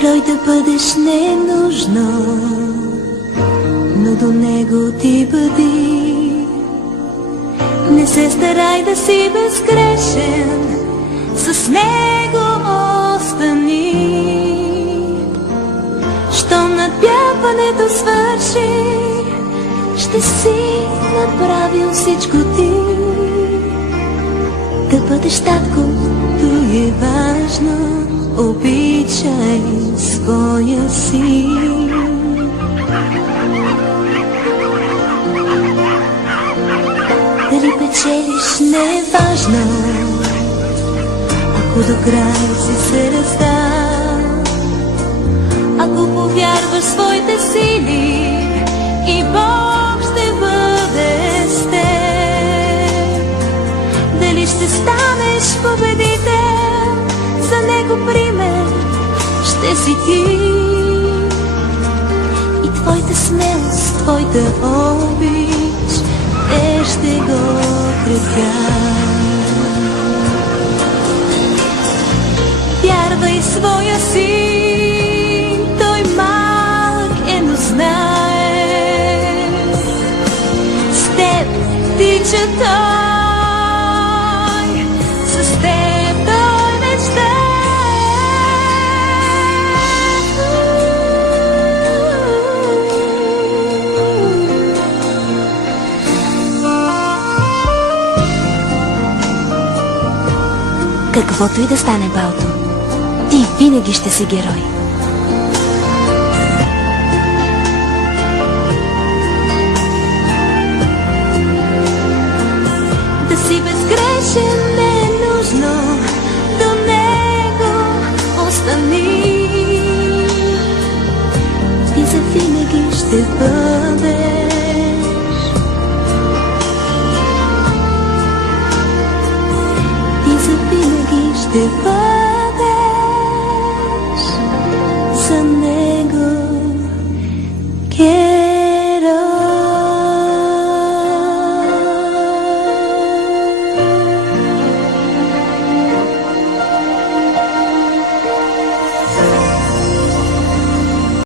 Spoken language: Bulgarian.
Герой да бъдеш не е нужно, но до него ти бъди. Не се старай да си безгрешен, с него остани. Щом надбягването свърши, ще си направил всичко ти. Да бъдеш татко, то е важно, обичай своя син. Дали печелиш не е важно, ако до край си се раздал. Ако повярваш своите сили и Бог ще бъде с теб. Дали ще станеш победител, за него пример ще си ти. И твоята смелост, твоята обич ще го крепя. Вярвай своя син, той малък е, но знае. С теб тича той, с теб той мечтае. Каквото и да стане, Балто, ти винаги ще си герой. Да си безгрешен не е нужно, до него остани. Ти завинаги ще бъдеш. Ти завинаги ще бъдеш.